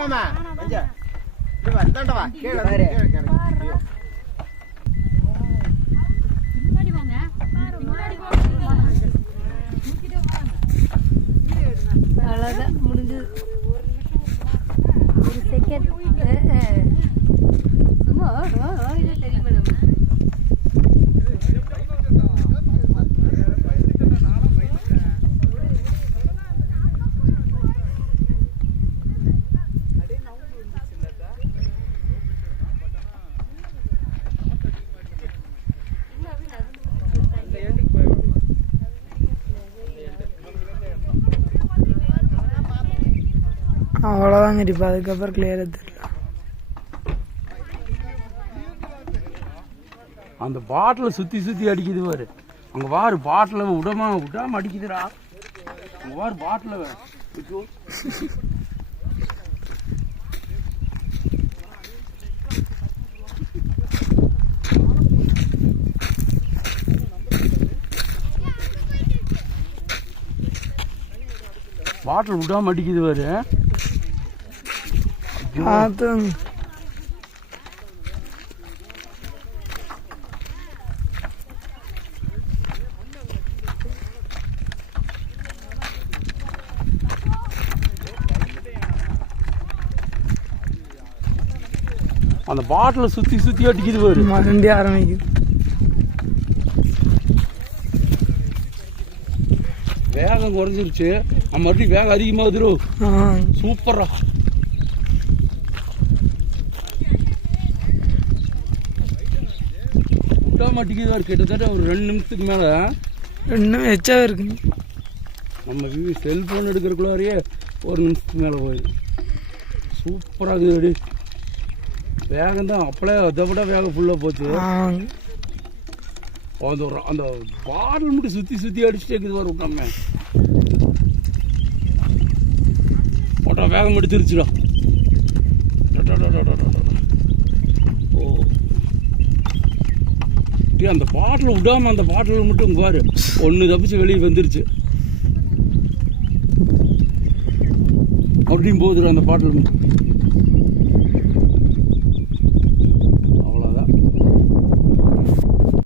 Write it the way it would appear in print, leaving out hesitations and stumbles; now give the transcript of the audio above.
வாமா கொஞ்சம் இது வா இந்தாண்ட வா கீழ பாரு பின்னாடி வாங்க பின்னாடி வாங்க அழகா முடிஞ்சது ஒரு செகண்ட் சும்மா தெரியுமா அவ்வளோதாங்க இப்போ அதுக்கப்புறம் கிளியராக தெரியல. அந்த பாட்டில் சுற்றி அடிக்குது பாரு. அங்கே வாரு பாட்டில் விடாம அடிக்குதுடா. அங்கே வாரு பாட்டில் பாட்டில் விடாம அடிக்குது பாரு. அந்த பாட்டில் சுற்றி அடிக்குது பாரு. மறுபடியும் ஆரம்பிக்குது. வேகம் குறைஞ்சிருச்சு. மறுபடியும் வேகம் அதிகமாகுது. சூப்பரா விட்டா மாட்டிக்குது பாரு. கிட்டத்தட்ட ஒரு 2 நிமிஷத்துக்கு மேல இன்னும் எச்சாவே இருக்கு. நம்ம செல்போன் எடுக்கிறக்குள்ளாரியே 1 நிமிஷத்துக்கு மேலே போயிடுது. சூப்பராக இருக்குது. வேகம் தான் அப்பளே அதை விட வேகம் ஃபுல்லாக போச்சு. அந்த பாடல் மட்டும் சுற்றி அடிச்சுட்டே இருக்குது பாரு. விட்டாம ஓட்டா வேகம் எடுத்துருச்சுடா. ஓ அந்த பாட்டில் விடாம அந்த பாட்டில் மட்டும் பாரு ஒன்று தப்பிச்சு வெளியே வந்துருச்சு. அப்படியும் போகுதுடா அந்த பாட்டில்.